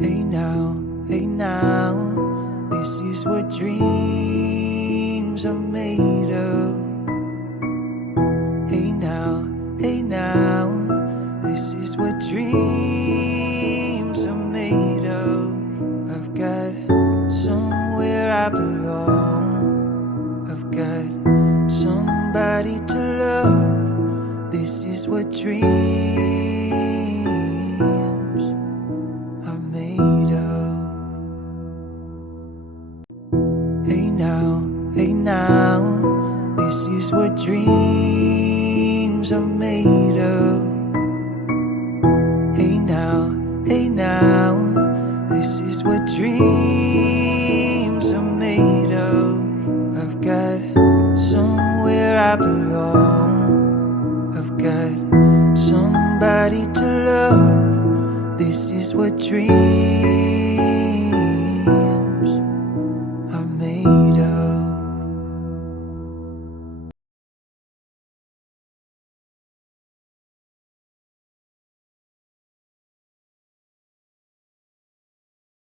Hey now, this is what dreams are made of. Hey now, this is what dreams are made of. I've got somewhere I belong. I've got somebody to love. This is what dreams are made of. Hey now, this is what dreams are made of. Hey now, this is what dreams are made of. I've got somewhere I belong. I've got somebody to love. This is what dreams